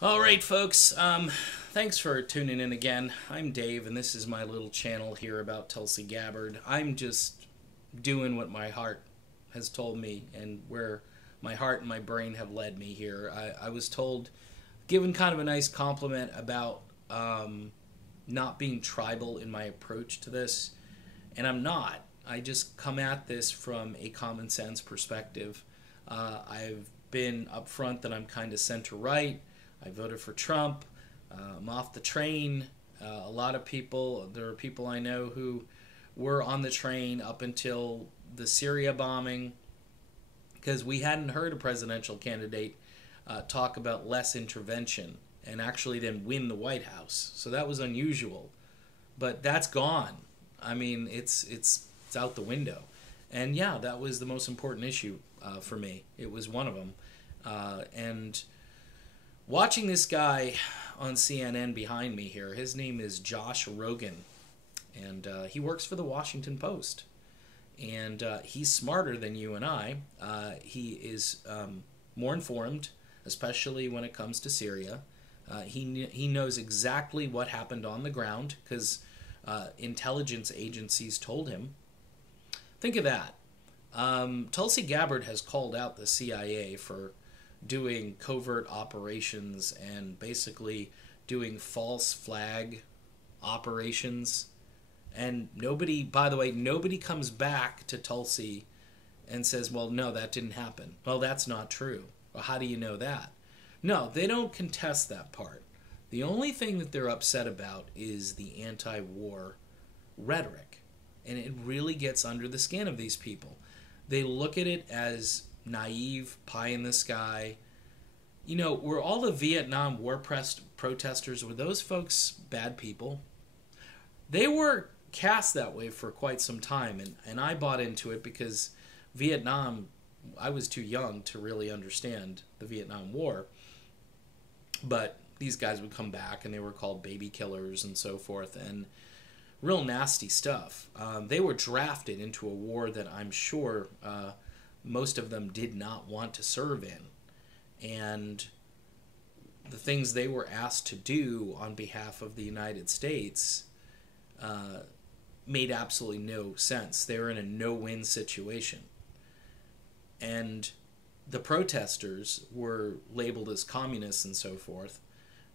All right, folks. Thanks for tuning in again. I'm Dave, and this is my little channel here about Tulsi Gabbard. I'm just doing what my heart has told me and where my heart and my brain have led me here. I was told, given kind of a nice compliment about not being tribal in my approach to this, and I'm not. I just come at this from a common sense perspective. I've been upfront that I'm kind of center right. I voted for Trump. I'm off the train. A lot of people, there are people I know who were on the train up until the Syria bombing because we hadn't heard a presidential candidate talk about less intervention and actually then win the White House. So that was unusual. But that's gone. I mean, it's out the window. And yeah, that was the most important issue for me. It was one of them. And watching this guy on CNN behind me here, his name is Josh Rogan, and he works for the Washington Post. And he's smarter than you and I. He is more informed, especially when it comes to Syria. He knows exactly what happened on the ground because intelligence agencies told him. Think of that. Tulsi Gabbard has called out the CIA for doing covert operations and basically doing false flag operations. And nobody, by the way, nobody comes back to Tulsi and says, well, no, that didn't happen. Well, that's not true. Well, how do you know that? No, they don't contest that part. The only thing that they're upset about is the anti-war rhetoric. And it really gets under the skin of these people. They look at it as naive, pie in the sky. You know, were all the Vietnam War protesters, were those folks bad people? They were cast that way for quite some time, and I bought into it because Vietnam, I was too young to really understand the Vietnam War. But these guys would come back and they were called baby killers and so forth, and real nasty stuff. They were drafted into a war that I'm sure most of them did not want to serve in. And the things they were asked to do on behalf of the United States made absolutely no sense. They were in a no-win situation. And the protesters were labeled as communists and so forth,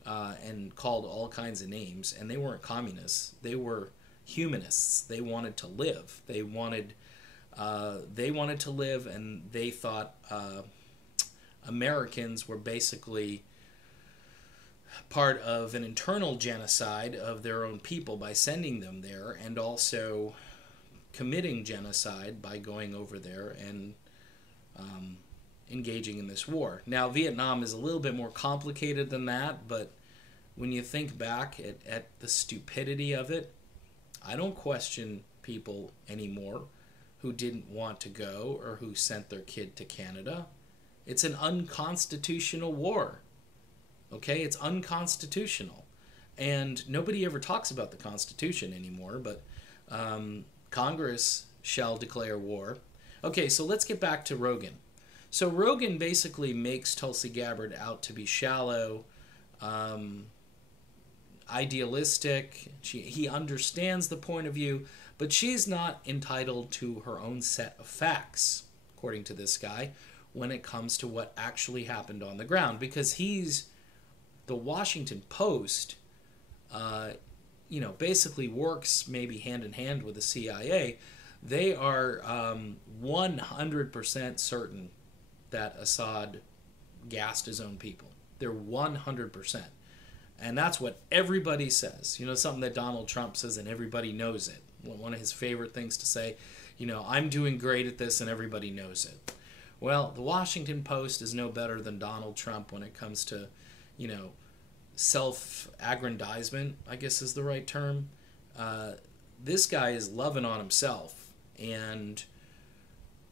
and called all kinds of names, and they weren't communists. They were humanists. They wanted to live. They wanted to live, and they thought Americans were basically part of an internal genocide of their own people by sending them there, and also committing genocide by going over there and engaging in this war. Now, Vietnam is a little bit more complicated than that, but when you think back at the stupidity of it, I don't question people anymore who didn't want to go or who sent their kid to Canada. It's an unconstitutional war. Okay? It's unconstitutional. And nobody ever talks about the Constitution anymore, but Congress shall declare war. Okay, so let's get back to Rogan. So Rogan basically makes Tulsi Gabbard out to be shallow, idealistic. He understands the point of view, but she's not entitled to her own set of facts, according to this guy, when it comes to what actually happened on the ground. Because he's the Washington Post, basically works maybe hand in hand with the CIA. They are 100% certain that Assad gassed his own people. They're 100%. And that's what everybody says. You know, something that Donald Trump says and everybody knows it. One of his favorite things to say, I'm doing great at this and everybody knows it. Well, the Washington Post is no better than Donald Trump when it comes to, self-aggrandizement, I guess is the right term. This guy is loving on himself. And,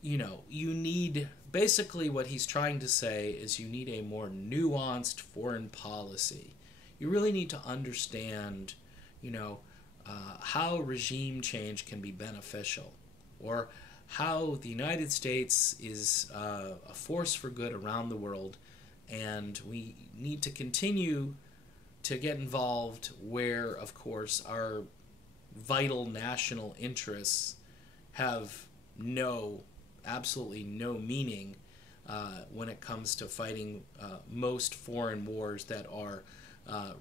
you need, basically what he's trying to say is you need a more nuanced foreign policy. You really need to understand, how regime change can be beneficial, or how the United States is a force for good around the world, And we need to continue to get involved where, of course, our vital national interests have absolutely no meaning when it comes to fighting most foreign wars that are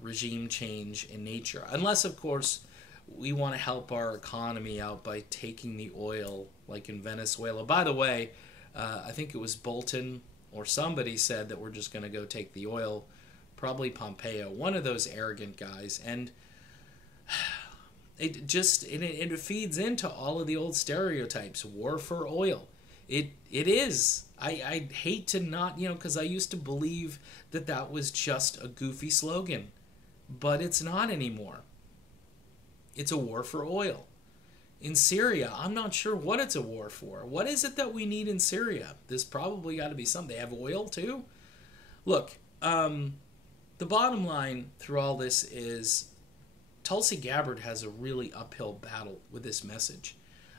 regime change in nature. Unless, of course, we want to help our economy out by taking the oil, like in Venezuela. By the way, I think it was Bolton or somebody said that we're just going to go take the oil, probably Pompeo, one of those arrogant guys. And it feeds into all of the old stereotypes. War for oil. It is. I hate to not, because I used to believe that was just a goofy slogan. But it's not anymore. It's a war for oil. In Syria, I'm not sure what it's a war for. What is it that we need in Syria? There's probably got to be something. They have oil too? Look, the bottom line through all this is Tulsi Gabbard has a really uphill battle with this message.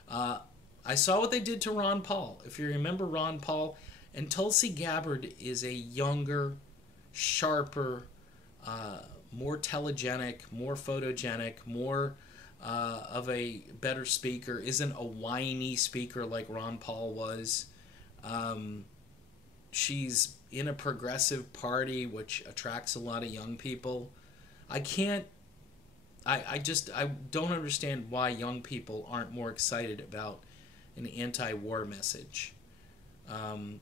I saw what they did to Ron Paul. If you remember Ron Paul, and Tulsi Gabbard is a younger, sharper, more telegenic, more photogenic, more of a better speaker, isn't a whiny speaker like Ron Paul was. She's in a progressive party, which attracts a lot of young people. I don't understand why young people aren't more excited about an anti-war message.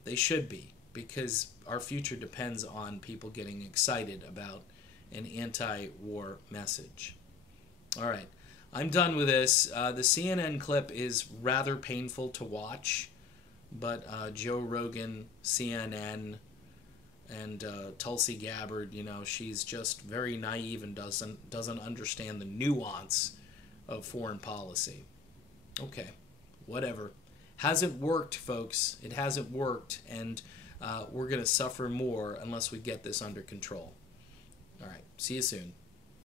They should be, because our future depends on people getting excited about an anti-war message. All right, I'm done with this. The CNN clip is rather painful to watch, but Joe Rogan, CNN, and Tulsi Gabbard, she's just very naive and doesn't understand the nuance of foreign policy. Okay, whatever. Hasn't worked, folks. It hasn't worked, and we're going to suffer more unless we get this under control. All right, see you soon.